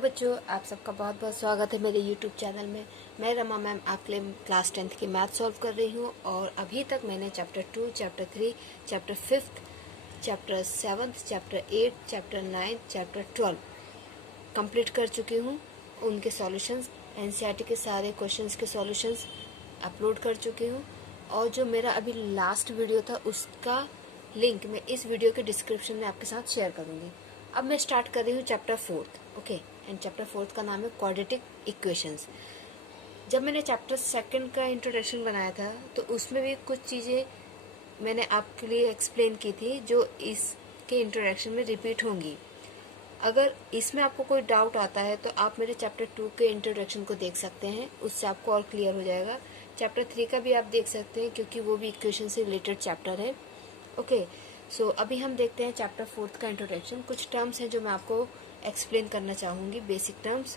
बच्चों, आप सबका बहुत बहुत स्वागत है मेरे यूट्यूब चैनल में। मैं रमा मैम आपके लिए क्लास 10th की मैथ सॉल्व कर रही हूँ और अभी तक मैंने chapter 2, chapter 3, chapter 5, chapter 7, chapter 8, chapter 9, chapter 12 complete कर चुकी हूँ। उनके सॉल्यूशंस, एनसीईआरटी के सारे क्वेश्चंस के सॉल्यूशंस अपलोड कर चुकी हूँ और जो मेरा अभी लास्ट वीडियो था उसका लिंक मैं इस वीडियो के डिस्क्रिप्शन में आपके साथ शेयर करूँगी। अब मैं स्टार्ट कर रही हूँ चैप्टर 4, ओके। एंड चैप्टर 4 का नाम है क्वाड्रेटिक इक्वेशंस। जब मैंने चैप्टर 2 का इंट्रोडक्शन बनाया था तो उसमें भी कुछ चीज़ें मैंने आपके लिए एक्सप्लेन की थी जो इसके इंट्रोडक्शन में रिपीट होंगी। अगर इसमें आपको कोई डाउट आता है तो आप मेरे चैप्टर 2 के इंट्रोडक्शन को देख सकते हैं, उससे आपको और क्लियर हो जाएगा। चैप्टर 3 का भी आप देख सकते हैं क्योंकि वो भी इक्वेशन से रिलेटेड चैप्टर है, ओके। सो अभी हम देखते हैं चैप्टर 4 का इंट्रोडक्शन। कुछ टर्म्स हैं जो मैं आपको एक्सप्लेन करना चाहूँगी, बेसिक टर्म्स।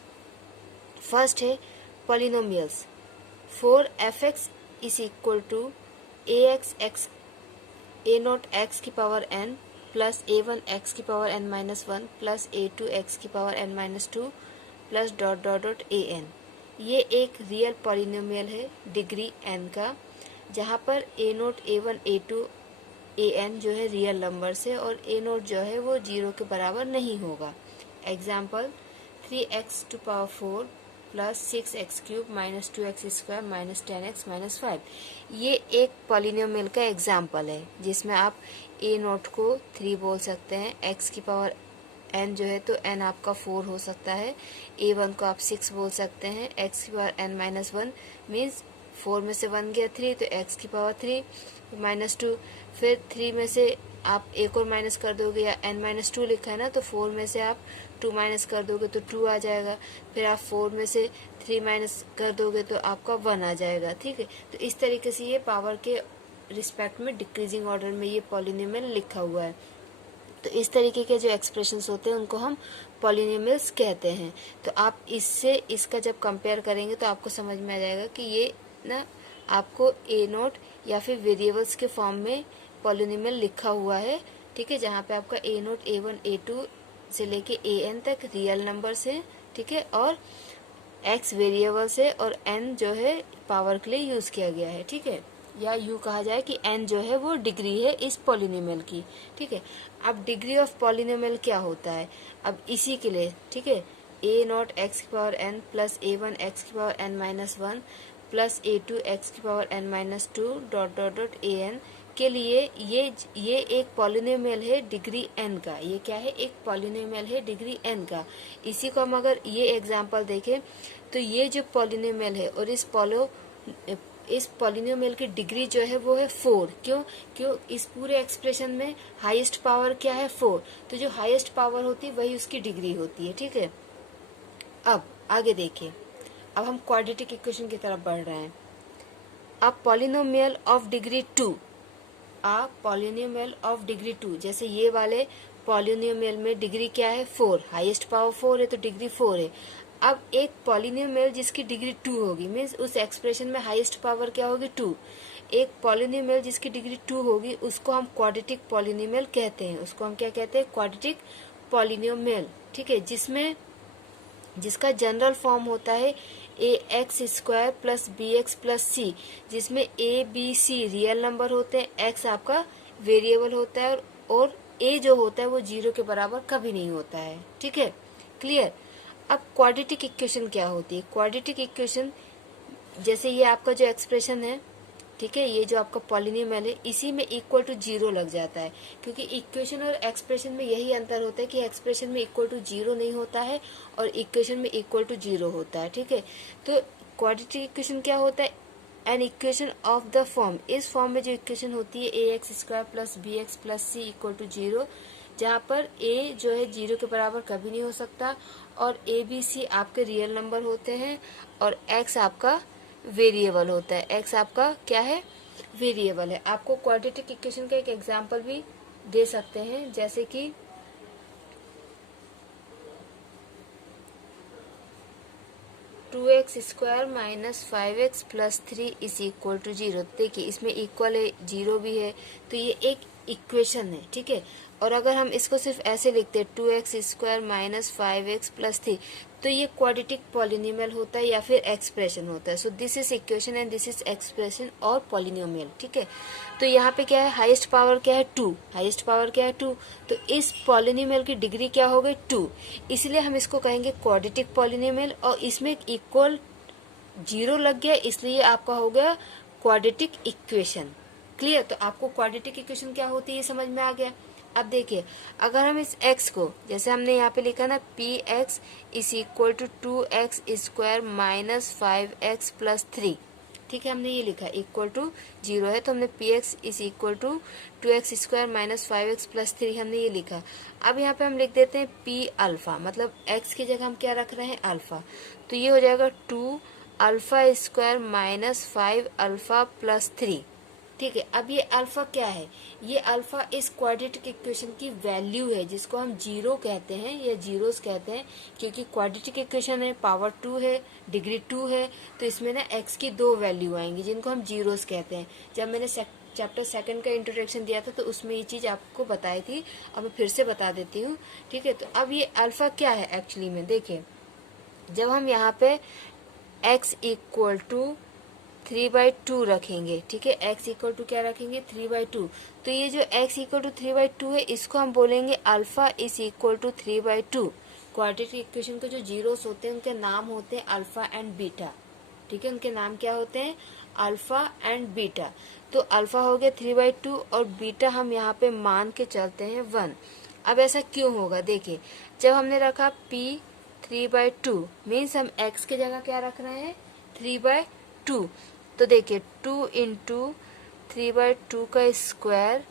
फर्स्ट है polynomials. 4f(x) is equal to ax a0 x की power n plus a1 x की power n-1 plus a2 x की power n-2 plus dot dot dot an। ये एक रियल पॉलिनोमियल है degree n का, जहाँ पर a0, a1, a2, an जो है रियल नंबर्स है और a0 जो है वो 0 के बराबर नहीं होगा। Example 3x to power 4 plus 6x cube minus 2x square minus 10x minus 5। ये एक पॉलिनोमियल का एग्जाम्पल है जिसमें आप a0 को 3 बोल सकते हैं, x की पावर n जो है तो n आपका 4 हो सकता है, a1 को आप 6 बोल सकते हैं, x की पावर n-1 मीन्स 4 में से 1 गया 3 तो x की पावर 3 माइनस 2, फिर 3 में से आप एक और माइनस कर दोगे, या n-2 लिखा है ना तो 4 में से आप 2 माइनस कर दोगे तो 2 आ जाएगा, फिर आप 4 में से 3 माइनस कर दोगे तो आपका 1 आ जाएगा, ठीक है। तो इस तरीके से ये पावर के रिस्पेक्ट में डिक्रीजिंग ऑर्डर में ये पॉलिनोमियल लिखा हुआ है। तो इस तरीके के जो एक्सप्रेशंस होते हैं उनको हम पॉलिनोमियल्स कहते हैं। तो आप इससे इसका जब कंपेयर करेंगे तो आपको समझ में आ जाएगा कि ये ना आपको a0 या फिर वेरिएबल्स के फॉर्म में पॉलिनोमियल लिखा हुआ है, ठीक है, जहाँ पे आपका a0, a1, a2 से लेके an तक रियल नंबर्स हैं, ठीक है, और x वेरिएबल्स है और n जो है पावर के लिए यूज किया गया है, ठीक है, या यूँ कहा जाए कि n जो है वो डिग्री है इस पॉलिनोमियल की, ठीक है। अब डिग्री ऑफ पॉलिनोमियल क्या होता है, अब इसी के लिए, ठीक है, a0 x की power n plus a1 x की power n-1 plus a2 x की power n-2 dot dot dot an के लिए ये एक पॉलिनोमियल है डिग्री n का। ये क्या है, एक पॉलिनोमियल है डिग्री n का। इसी को हम अगर ये एग्जांपल देखें तो ये जो पॉलिनोमियल है और इस पॉलिनोमियल की डिग्री जो है वो है 4। क्यों इस पूरे एक्सप्रेशन में हाईएस्ट पावर क्या है, 4। तो जो हाईएस्ट पावर होती है वही उसकी डिग्री होती है, ठीक है। अब आगे देखिए, अब हम क्वाड्रेटिक इक्वेशन की तरफ बढ़ रहे हैं। अब polynomial of degree 2, polynomial of degree 2, जैसे ये वाले पॉलिनोमियल में डिग्री क्या है, 4, हाईएस्ट पावर 4 है तो डिग्री 4 है। अब एक पॉलिनोमियल जिसकी डिग्री 2 होगी, मीन्स उस एक्सप्रेशन में हाईएस्ट पावर क्या होगी, 2। एक पॉलिनोमियल जिसकी डिग्री 2 होगी उसको हम क्वाड्रेटिक पॉलिनोमियल कहते हैं। उसको हम क्या कहते हैं, क्वाड्रेटिक पॉलिनोमियल, ठीक है, जिसका जनरल फॉर्म होता है ax² plus bx plus c, जिसमें a b c real number होते हैं, x आपका वेरिएबल होता है और a जो होता है वो 0 के बराबर कभी नहीं होता है, ठीक है, क्लियर। अब क्वाड्रेटिक इक्वेशन क्या होती है, क्वाड्रेटिक इक्वेशन जैसे ये आपका जो एक्सप्रेशन है, ठीक है, ये जो आपका पॉलिनोमियल है इसी में इक्वल टू 0 लग जाता है, क्योंकि इक्वेशन और एक्सप्रेशन में यही अंतर होता है कि एक्सप्रेशन में इक्वल टू 0 नहीं होता है और इक्वेशन में इक्वल टू 0 होता है, ठीक है। तो क्वाड्रेटिक इक्वेशन क्या होता है, an equation of the form, इस फॉर्म में जो इक्वेशन होती है ax² plus bx plus c equal to 0, जहाँ पर a जो है 0 के बराबर कभी नहीं हो सकता और a b c आपके रियल नंबर होते हैं और x आपका वेरिएबल होता है, x आपका क्या है, वेरिएबल है। आपको क्वाड्रेटिक इक्वेशन का एक एग्जांपल भी दे सकते हैं, जैसे कि 2x² minus 5x plus 3 is equal to 0। देखिए इसमें इक्वल है, 0 भी है, तो ये एक इक्वेशन है, ठीक है। और अगर हम इसको सिर्फ ऐसे लिखते हैं 2x² माइनस 5x प्लस 3, तो ये क्वाड्रेटिक पॉलिनोमियल होता है या फिर एक्सप्रेशन होता है। So this is equation and this is expression और पॉलिनोमियल, ठीक है। तो यहाँ पे क्या है, हाईएस्ट पावर क्या है 2, हाईएस्ट पावर क्या है 2, तो इस पॉलिनोमियल की डिग्री क्या हो गई 2, इसलिए हम इसको कहेंगे क्वाड्रेटिक पॉलिनोमियल। और इसमें इक्वल 0 लग गया, इसलिए आपका हो गया क्वाड्रेटिक इक्वेशन। क्लियर, तो आपको क्वाड्रेटिक इक्वेशन क्या होती है ये समझ में आ गया। अब देखिए, अगर हम इस x को, जैसे हमने यहाँ पे लिखा ना px is equal to 2x² minus 5x plus 3, ठीक है, हमने ये लिखा इक्वल टू 0 है, तो हमने px is equal to 2x² minus 5x plus 3 हमने ये लिखा। अब यहाँ पे हम लिख देते हैं p अल्फा, मतलब x की जगह हम क्या रख रहे हैं अल्फा, तो ये हो जाएगा 2 alpha square minus 5 alpha plus 3, ठीक है। अब ये अल्फा क्या है, ये अल्फा इस क्वाड्रेटिक इक्वेशन की वैल्यू है, जिसको हम जीरो कहते हैं या जीरोस कहते हैं, क्योंकि क्वाड्रेटिक इक्वेशन है, पावर 2 है, डिग्री 2 है, तो इसमें ना x की 2 वैल्यू आएंगी जिनको हम जीरोस कहते हैं। जब मैंने चैप्टर 2 का इंट्रोडक्शन दिया था तो उसमें ये चीज आपको बताई थी, अब मैं फिर से बता देती हूँ, ठीक है। तो अब ये अल्फा क्या है एक्चुअली में, देखिए जब हम यहाँ पे x इक्वल टू 3/2 रखेंगे, ठीक है, x इक्वल टू क्या रखेंगे 3/2, तो ये जो x इक्वल टू 3/2 है इसको हम बोलेंगे alpha is equal to 3/2। Quadratic equation के जो जीरोस होते हैं उनके नाम होते हैं अल्फा एंड बीटा, ठीक है, उनके नाम क्या होते हैं अल्फा एंड बीटा। तो अल्फा हो गया 3/2 और बीटा हम यहाँ पे मान के चलते हैं 1। अब ऐसा क्यों होगा, देखिए जब हमने रखा p 3/2 मीन्स हम x की जगह क्या रख रहे हैं 3/2, तो देखिए 2 इंटू 3/2 का स्क्वायर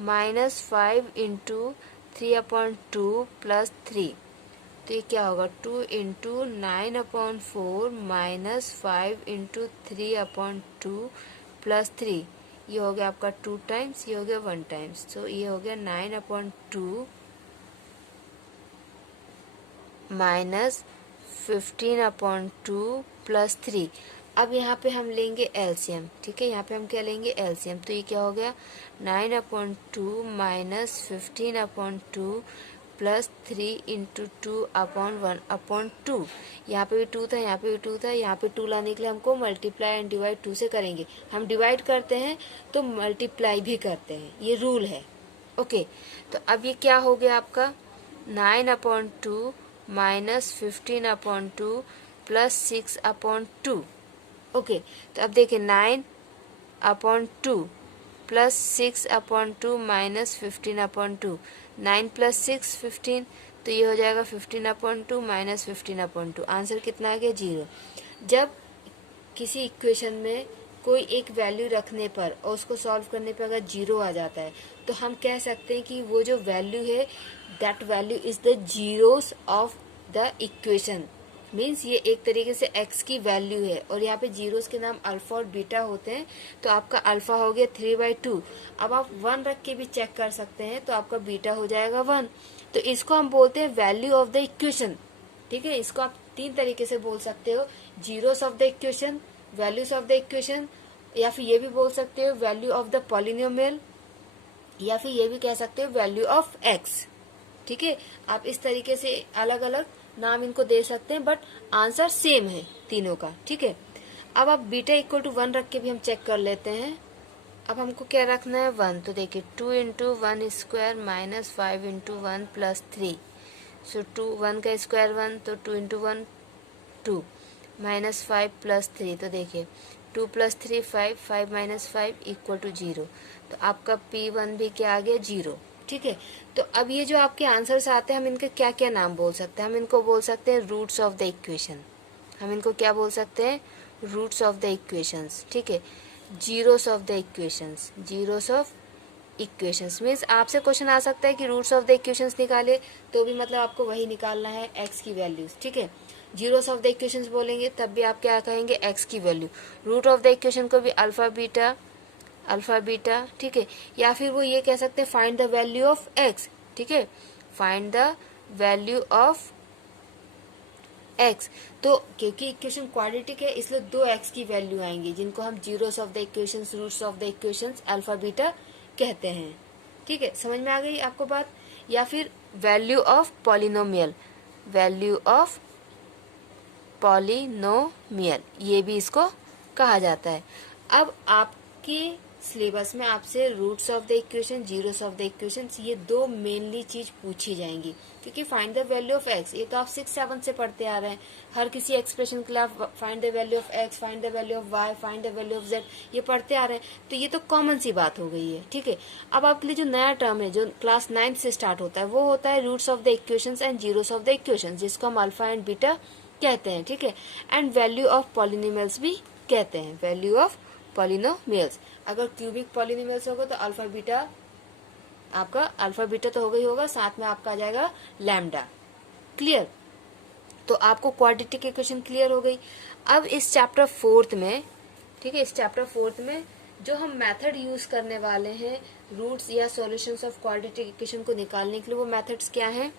माइनस 5 इंटू 3/2 प्लस 3, तो ये क्या होगा 2 इंटू 9/4 माइनस 5 इंटू 3/2 प्लस 3, ये हो गया आपका 2 टाइम्स, ये हो गया 1 टाइम्स, तो ये हो गया 9/2 माइनस 15/2 प्लस 3। अब यहाँ पे हम लेंगे एलसीएम, ठीक है, यहाँ पे हम क्या लेंगे एलसीएम, तो ये क्या हो गया 9/2 माइनस 15/2 प्लस 3 इंटू 2/1/2, यहाँ पे भी 2 था, यहाँ पे भी 2 था, यहाँ पे 2 लाने के लिए हमको मल्टीप्लाई एंड डिवाइड 2 से करेंगे। हम डिवाइड करते हैं तो मल्टीप्लाई भी करते हैं, ये रूल है, ओके। तो अब ये क्या हो गया आपका 9/2 माइनस 15/2 प्लस 6/2, ओके। तो अब देखिए 9/2 प्लस 6/2 माइनस 15/2, 9 प्लस 6 15, तो ये हो जाएगा 15/2 माइनस 15/2, आंसर कितना आ गया 0। जब किसी इक्वेशन में कोई एक वैल्यू रखने पर और उसको सॉल्व करने पर अगर 0 आ जाता है तो हम कह सकते हैं कि वो जो वैल्यू है that value is the zeros of the equation, means ये एक तरीके से x की वैल्यू है, और यहाँ पे जीरोस के नाम अल्फा और बीटा होते हैं, तो आपका अल्फा हो गया 3/2। अब आप 1 रख के भी चेक कर सकते हैं, तो आपका बीटा हो जाएगा 1, तो इसको हम बोलते हैं वैल्यू ऑफ द इक्वेशन, ठीक है। इसको आप 3 तरीके से बोल सकते हो, zeros of the equation, values of the equation, या फिर ये भी बोल सकते हो वैल्यू ऑफ द पॉलिनोमियल, या फिर ये भी कह सकते हो वैल्यू ऑफ x, ठीक है। आप इस तरीके से अलग अलग नाम इनको दे सकते हैं, बट आंसर सेम है तीनों का, ठीक है। अब आप बीटा इक्वल टू 1 रख के भी हम चेक कर लेते हैं। अब हमको क्या रखना है 1, तो देखिए 2 into 1 square minus 5 into 1 plus 3, सो 2 1 का स्क्वायर 1, तो 2 इंटू 1 2 माइनस 5 प्लस 3, तो देखिए 2 प्लस 3 5, 5 माइनस 5 इक्वल टू 0, तो आपका P1 भी क्या आ गया 0, ठीक है। तो अब ये जो आपके आंसर्स आते हैं हम इनके क्या क्या नाम बोल सकते हैं, हम इनको बोल सकते हैं रूट्स ऑफ द इक्वेशन, हम इनको क्या बोल सकते हैं रूट्स ऑफ द इक्वेशंस, ठीक है। Zeros of the equations, zeros of equations means आपसे क्वेश्चन आ सकता है कि रूट्स ऑफ द इक्वेशंस निकाले, तो भी मतलब आपको वही निकालना है x की वैल्यूज, ठीक है। जीरोस ऑफ द इक्वेशंस बोलेंगे तब भी आप क्या कहेंगे x की value. Root of the equation को भी अल्फा बीटा, ठीक है, या फिर वो ये कह सकते हैं find the value of x, ठीक है, find the value of x। तो क्योंकि इक्वेशन क्वाड्रेटिक है इसलिए 2 x की वैल्यू आएंगी जिनको हम zeros of the equations, roots of the equations, alpha beta कहते हैं, ठीक है, समझ में आ गई आपको बात। या फिर value of polynomial, value of polynomial, ये भी इसको कहा जाता है। अब आपके सिलेबस में आपसे roots of the equation, zeros of the equation, ये दो मेनली चीज पूछी जाएंगी, क्योंकि find the value of X ये तो आप 6-7 से पढ़ते आ रहे हैं। हर किसी एक्सप्रेशन के लिए आप find the value of X, find the value of Y, find the value of Z, ये पढ़ते आ रहे हैं, तो ये तो कॉमन सी बात हो गई है। ठीक है, अब आपके लिए जो नया टर्म है जो क्लास 9 से स्टार्ट होता है वो होता है roots of the equation and zeros of the equation, जिसको हम अल्फा एंड बीटा कहते हैं। ठीक है, एंड वैल्यू ऑफ पॉलिनोमियल्स भी कहते हैं, वैल्यू ऑफ पॉलिनोमियल्स। अगर क्यूबिक पॉलिनोमियल्स होगा तो अल्फा बीटा, आपका अल्फा बीटा तो होगा ही होगा, साथ में आपका आ जाएगा लैम्डा। क्लियर, तो आपको क्वाड्रेटिक इक्वेशन क्लियर हो गई। अब इस चैप्टर 4 में, ठीक है, इस चैप्टर 4 में जो हम मेथड यूज करने वाले हैं रूट्स या सॉल्यूशंस ऑफ क्वाड्रेटिक इक्वेशन को निकालने के लिए, वो मेथड्स क्या हैं?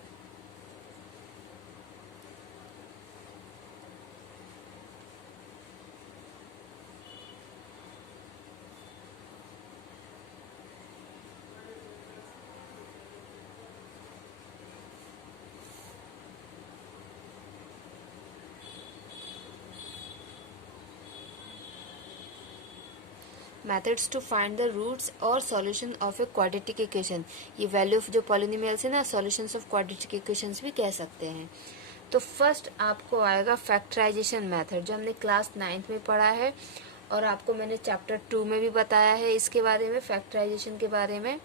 Methods to find the roots और solution of a quadratic equation, ये वैल्यू ऑफ जो पॉलिनोमियल्स है ना, सॉल्यूशंस ऑफ क्वाड्रेटिक इक्वेशंस भी कह सकते हैं। तो फर्स्ट आपको आएगा फैक्टराइजेशन मेथड, जो हमने क्लास 9th में पढ़ा है और आपको मैंने चैप्टर 2 में भी बताया है इसके बारे में, फैक्टराइजेशन के बारे में।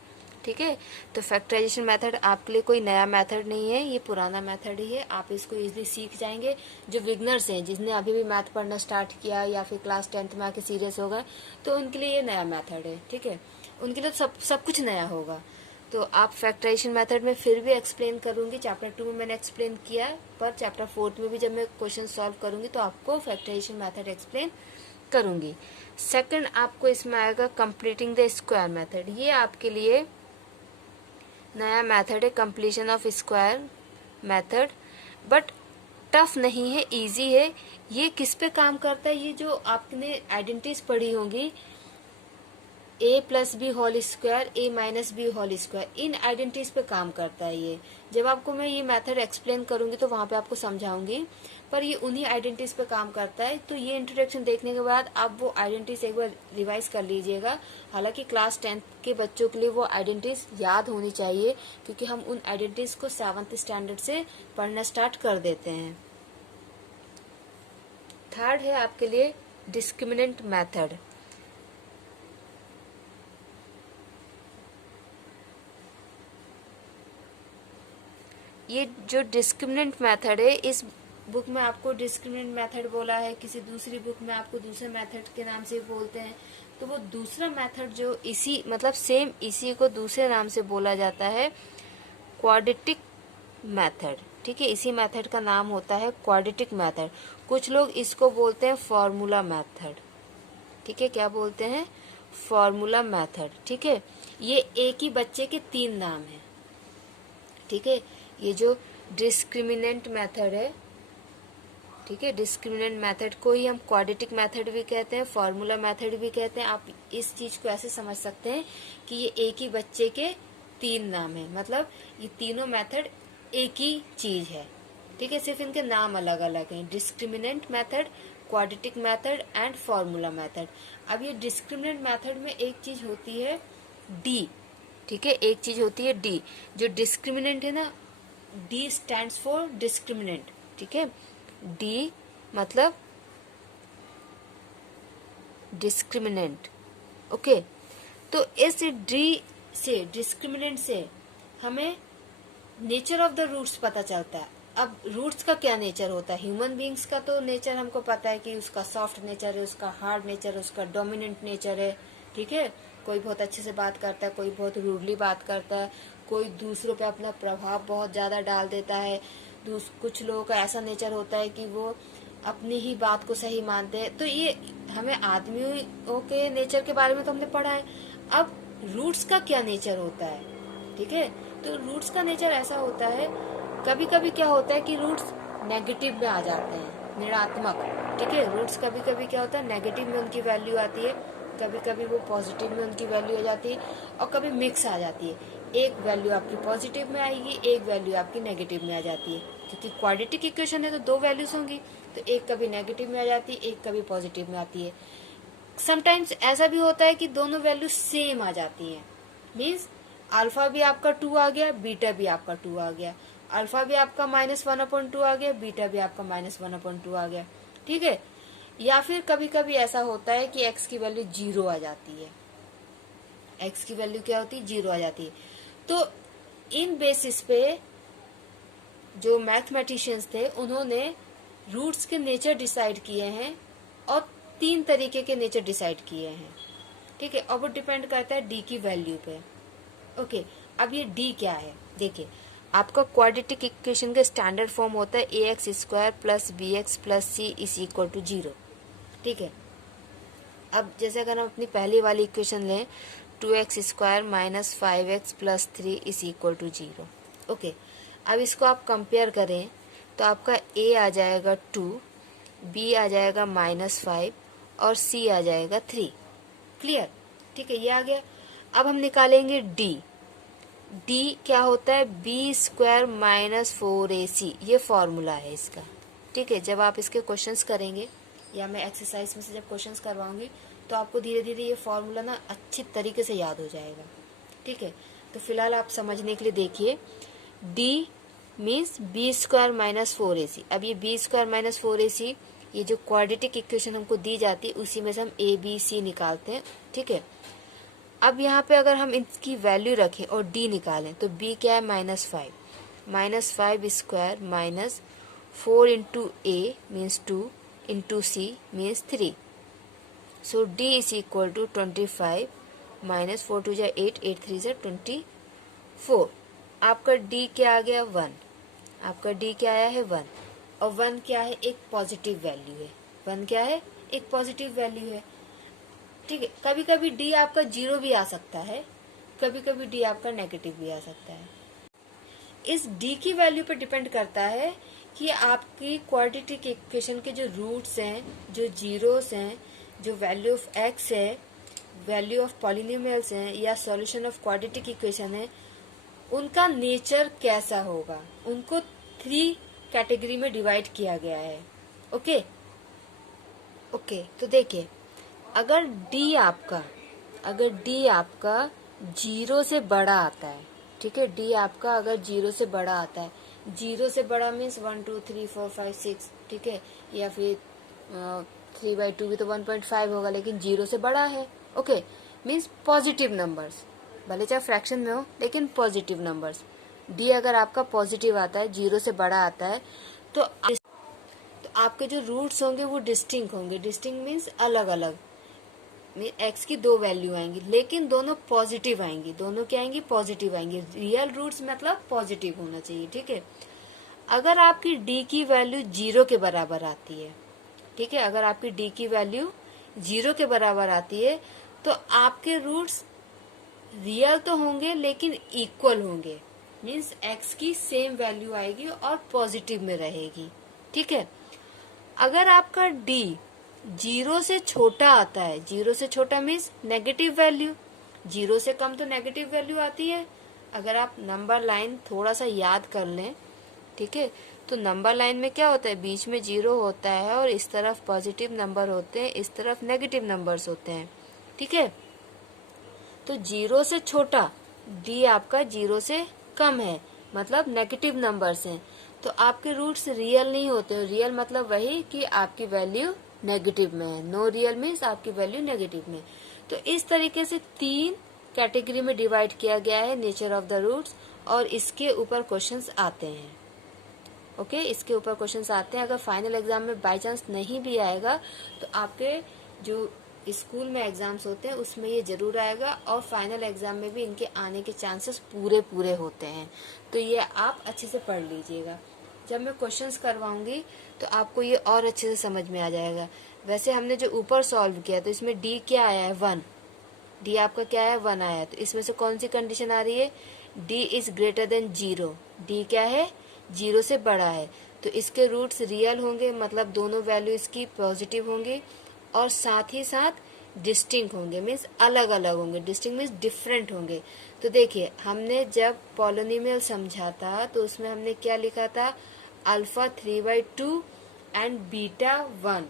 ठीक है, तो फैक्टराइजेशन मेथड आपके लिए कोई नया मेथड नहीं है, ये पुराना मेथड ही है, आप इसको इजीली सीख जाएंगे। जो बिगनर्स हैं, जिसने अभी भी मैथ पढ़ना स्टार्ट किया या फिर क्लास 10th में आके सीरियस हो गए, तो उनके लिए ये नया मेथड है। ठीक है, उनके लिए सब कुछ नया होगा। तो आप फैक्टराइजेशन मेथड में फिर भी एक्सप्लेन करूंगी, चैप्टर 2 में मैंने एक्सप्लेन किया, पर चैप्टर 4 में भी जब मैं क्वेश्चन सॉल्व करूंगी तो आपको फैक्टराइजेशन मेथड एक्सप्लेन करूंगी। सेकंड आपको इसमें आएगा कंप्लीटिंग द स्क्वायर मेथड, ये आपके लिए नया मेथड है, completion of square method, but tough नहीं है, इजी है। ये किस पे काम करता है? ये जो आपने आइडेंटिटीज पढ़ी होंगी, a plus B whole square, a minus B whole square, इन आइडेंटिटीज पे काम करता है ये। जब आपको मैं ये मेथड एक्सप्लेन करूंगी तो वहां पे आपको समझाऊंगी, पर ये उन्हीं आइडेंटिटीज पे काम करता है। तो ये इंट्रोडक्शन देखने के बाद आप वो आइडेंटिटीज एक बार रिवाइज कर लीजिएगा। हालांकि क्लास 10th के बच्चों के लिए वो आइडेंटिटीज याद होनी चाहिए, क्योंकि हम उन आइडेंटिटीज को 7th स्टैंडर्ड से पढ़ना स्टार्ट कर देते हैं। थर्ड है आपके लिए डिस्क्रिमिनेंट मेथड। ये जो डिस्क्रिमिनेंट मेथड है, इस बुक में आपको डिस्क्रिमिनेंट मेथड बोला है, किसी दूसरी बुक में आपको दूसरे मेथड के नाम से बोलते हैं। तो वो दूसरा मेथड जो इसी मतलब सेम इसी को दूसरे नाम से बोला जाता है क्वाड्रेटिक मेथड। ठीक है, इसी मेथड का नाम होता है क्वाड्रेटिक मेथड। कुछ लोग इसको बोलते हैं फॉर्मूला मेथड। ठीक है, क्या बोलते हैं? Formula method. ठीक है, ये एक ही बच्चे के 3 नाम है। ठीक है, ये जो डिस्क्रिमिनेंट मेथड है, ठीक है, डिस्क्रिमिनेंट मेथड को ही हम क्वाड्रेटिक मेथड भी कहते हैं, फॉर्मूला मेथड भी कहते हैं। आप इस चीज को ऐसे समझ सकते हैं कि ये एक ही बच्चे के 3 नाम है, मतलब ये तीनों मेथड एक ही चीज है। ठीक है, सिर्फ इनके नाम अलग अलग हैं, discriminant method, quadratic method and formula method. अब ये डिस्क्रिमिनेंट मेथड में एक चीज होती है डी। ठीक है, एक चीज होती है डी। जो डिस्क्रिमिनेंट है ना, डी स्टैंड्स फॉर डिस्क्रिमिनेंट। ठीक है, डी मतलब डिस्क्रिमिनेंट। ओके, तो इस डी से, डिस्क्रिमिनेंट से हमें नेचर ऑफ द रूट्स पता चलता है। अब रूट्स का क्या नेचर होता है? ह्यूमन बींग्स का तो नेचर हमको पता है कि उसका सॉफ्ट नेचर है, उसका हार्ड नेचर है, उसका डोमिनेंट नेचर है। ठीक है, कोई बहुत अच्छे से बात करता है, कोई बहुत रूडली बात करता है, कोई दूसरों पे अपना प्रभाव बहुत ज्यादा डाल देता है। कुछ लोगों का ऐसा नेचर होता है कि वो अपनी ही बात को सही मानते हैं। तो ये हमें आदमियों के नेचर के बारे में तो हमने पढ़ा है। अब रूट्स का क्या नेचर होता है? ठीक है, तो रूट्स का नेचर ऐसा होता है, कभी कभी क्या होता है कि रूट्स नेगेटिव में आ जाते हैं, ऋणात्मक। ठीक है, रूट्स कभी कभी क्या होता है, नेगेटिव में उनकी वैल्यू आती है। कभी कभी वो पॉजिटिव में उनकी वैल्यू आ जाती है और कभी मिक्स आ जाती है। एक वैल्यू आपकी पॉजिटिव में आएगी, एक वैल्यू आपकी नेगेटिव में आ जाती है, क्योंकि क्वाड्रेटिक इक्वेशन है तो दो वैल्यूज होंगी, तो एक कभी नेगेटिव में आ जाती है, एक कभी पॉजिटिव में आती है। समटाइम्स ऐसा भी होता है कि दोनों वैल्यू सेम आ जाती हैं, मीन्स अल्फा भी आपका 2 आ गया, बीटा भी आपका 2 आ गया, अल्फा भी आपका -1/2 आ गया, बीटा भी आपका -1/2 आ गया, ठीक है। या फिर कभी कभी ऐसा होता है कि x की वैल्यू 0 आ जाती है, x की वैल्यू क्या होती है, 0 आ जाती है। तो इन बेसिस पे जो मैथमेटिशियंस थे उन्होंने रूट्स के नेचर डिसाइड किए हैं और 3 तरीके के नेचर डिसाइड किए हैं, ठीक है। और वो डिपेंड करता है डी की वैल्यू पे। ओके, अब ये डी क्या है, देखिए आपका क्वाड्रेटिक इक्वेशन का स्टैंडर्ड फॉर्म होता है ax² + bx + c = 0, ठीक है। अब जैसे अगर हम अपनी पहली वाली इक्वेशन लें 2x² - 5x + 3 = 0, ओके। अब इसको आप कंपेयर करें तो आपका a आ जाएगा 2, b आ जाएगा -5 और c आ जाएगा 3, क्लियर, ठीक है, ये आ गया। अब हम निकालेंगे d क्या होता है, b² - 4ac, ये फॉर्मूला है इसका, ठीक है। जब आप इसके क्वेश्चंस करेंगे या मैं एक्सरसाइज में से जब क्वेश्चंस करवाऊंगी तो आपको धीरे धीरे ये फॉर्मूला ना अच्छी तरीके से याद हो जाएगा, ठीक है। तो फिलहाल आप समझने के लिए देखिए, d मीन्स b² - 4ac। अब ये b² - 4ac, ये जो क्वाड्रेटिक इक्वेशन हमको दी जाती है उसी में से हम a b c निकालते हैं, ठीक है। अब यहाँ पे अगर हम इसकी वैल्यू रखें और d निकालें तो b क्या है, -5, -5² - 4 × a means 2 × c means 3, so d = 25 -4 2 = 8, 8 3 = 24। आपका d क्या आ गया, 1, आपका d क्या आया है, 1, और 1 क्या है, एक पॉजिटिव वैल्यू है, 1 क्या है, एक पॉजिटिव वैल्यू है, ठीक है। कभी कभी d आपका 0 भी आ सकता है, कभी कभी d आपका नेगेटिव भी आ सकता है। इस d की वैल्यू पर डिपेंड करता है कि आपकी क्वाड्रेटिक इक्वेशन के जो रूट्स हैं, जो जीरोस हैं, जो वैल्यू ऑफ x है, वैल्यू ऑफ पॉलिनोमियल्स हैं या सॉल्यूशन ऑफ क्वाड्रेटिक इक्वेशन है, उनका नेचर कैसा होगा। उनको 3 कैटेगरी में डिवाइड किया गया है, ओके। तो देखिए, अगर d आपका 0 से बड़ा आता है, ठीक है, d आपका अगर 0 से बड़ा आता है, 0 से बड़ा मीन्स 1 2 3 4 5 6, ठीक है, या फिर 3/2 भी तो 1.5 होगा, लेकिन 0 से बड़ा है, ओके, मीन्स पॉजिटिव नंबर्स, भले चाहे फ्रैक्शन में हो लेकिन पॉजिटिव नंबर्स। d अगर आपका पॉजिटिव आता है, 0 से बड़ा आता है, तो आपके जो रूट्स होंगे वो डिस्टिंक्ट होंगे। डिस्टिंक्ट मीन्स अलग अलग, x की 2 वैल्यू आएंगी लेकिन दोनों पॉजिटिव आएंगी, दोनों क्या आएंगी, पॉजिटिव आएंगी। रियल रूट्स मतलब पॉजिटिव होना चाहिए, ठीक है। अगर आपकी d की वैल्यू 0 के बराबर आती है, ठीक है, अगर आपकी d की वैल्यू 0 के बराबर आती है तो आपके रूट्स रियल तो होंगे लेकिन इक्वल होंगे, मीन्स x की सेम वैल्यू आएगी और पॉजिटिव में रहेगी, ठीक है। अगर आपका d 0 से छोटा आता है, 0 से छोटा मीन्स नेगेटिव वैल्यू, 0 से कम तो नेगेटिव वैल्यू आती है। अगर आप नंबर लाइन थोड़ा सा याद कर लें, ठीक है, तो नंबर लाइन में क्या होता है, बीच में 0 होता है और इस तरफ पॉजिटिव नंबर होते हैं, इस तरफ नेगेटिव नंबर्स होते हैं, ठीक है। तो 0 से छोटा d आपका 0 से कम है, मतलब नेगेटिव नंबर्स हैं, तो आपके रूट्स रियल नहीं होते। रियल मतलब वही कि आपकी वैल्यू नेगेटिव में है, नो रियल मीन्स आपकी वैल्यू नेगेटिव में। तो इस तरीके से 3 कैटेगरी में डिवाइड किया गया है नेचर ऑफ द रूट्स, और इसके ऊपर क्वेश्चंस आते हैं, ओके, इसके ऊपर क्वेश्चंस आते हैं। अगर फाइनल एग्जाम में बाय चांस नहीं भी आएगा तो आपके जो स्कूल में एग्जाम्स होते हैं उसमें ये जरूर आएगा, और फाइनल एग्जाम में भी इनके आने के चांसेस पूरे होते हैं। तो ये आप अच्छे से पढ़ लीजिएगा, जब मैं क्वेश्चंस करवाऊंगी तो आपको ये और अच्छे से समझ में आ जाएगा। वैसे हमने जो ऊपर सॉल्व किया तो इसमें d क्या आया है, 1, d आपका क्या है, 1 आया। तो इसमें से कौन सी कंडीशन आ रही है, d is greater than 0, d क्या है, 0 से बड़ा है, तो इसके रूट्स रियल होंगे, मतलब दोनों वैल्यू इसकी पॉजिटिव होंगी, और साथ ही साथ डिस्टिंक्ट होंगे, मीन्स अलग अलग होंगे। डिस्टिंक्ट मीन्स डिफरेंट होंगे। तो देखिए, हमने जब पॉलिनोमियल समझा था तो उसमें हमने क्या लिखा था, अल्फा 3/2 एंड बीटा 1।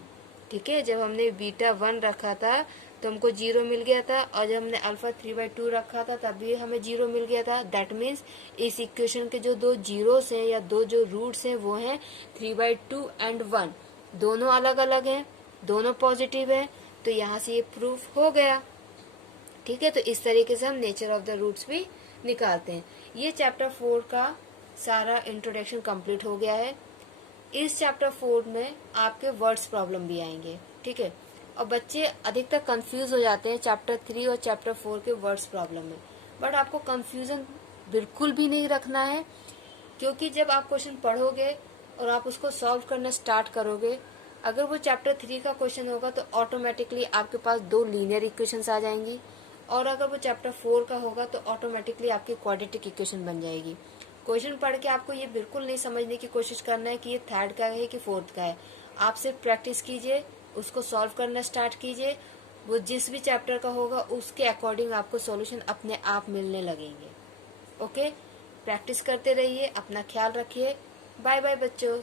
ठीक है, जब हमने बीटा 1 रखा था तो हमको 0 मिल गया था, और जब हमने अल्फा 3/2 रखा था तब भी हमें 0 मिल गया था। दैट मीन्स इस इक्वेशन के जो दो जीरोस हैं या दो जो रूट्स हैं वो हैं 3/2 एंड 1। दोनों अलग अलग हैं, दोनों पॉजिटिव हैं, तो यहाँ से ये प्रूफ हो गया। ठीक है, तो इस तरीके से हम नेचर ऑफ द रूट्स भी निकालते हैं। ये चैप्टर 4 का सारा इंट्रोडक्शन कंप्लीट हो गया है। इस चैप्टर 4 में आपके वर्ड्स प्रॉब्लम भी आएंगे। ठीक है, और बच्चे अधिकतर कंफ्यूज हो जाते हैं चैप्टर 3 और चैप्टर 4 के वर्ड्स प्रॉब्लम में, बट आपको कंफ्यूजन बिल्कुल भी नहीं रखना है, क्योंकि जब आप क्वेश्चन पढ़ोगे और आप उसको सॉल्व करना स्टार्ट करोगे, अगर वो चैप्टर 3 का क्वेश्चन होगा तो ऑटोमेटिकली आपके पास 2 लीनियर इक्वेशंस आ जाएंगी, और अगर वो चैप्टर 4 का होगा तो ऑटोमेटिकली आपकी क्वाड्रेटिक इक्वेशन बन जाएगी। क्वेश्चन पढ़ के आपको ये बिल्कुल नहीं समझने की कोशिश करना है कि ये थर्ड का है कि फोर्थ का है। आप सिर्फ प्रैक्टिस कीजिए, उसको सॉल्व करना स्टार्ट कीजिए, वो जिस भी चैप्टर का होगा उसके अकॉर्डिंग आपको सॉल्यूशन अपने आप मिलने लगेंगे। ओके, प्रैक्टिस करते रहिए, अपना ख्याल रखिए। बाय बाय बच्चों।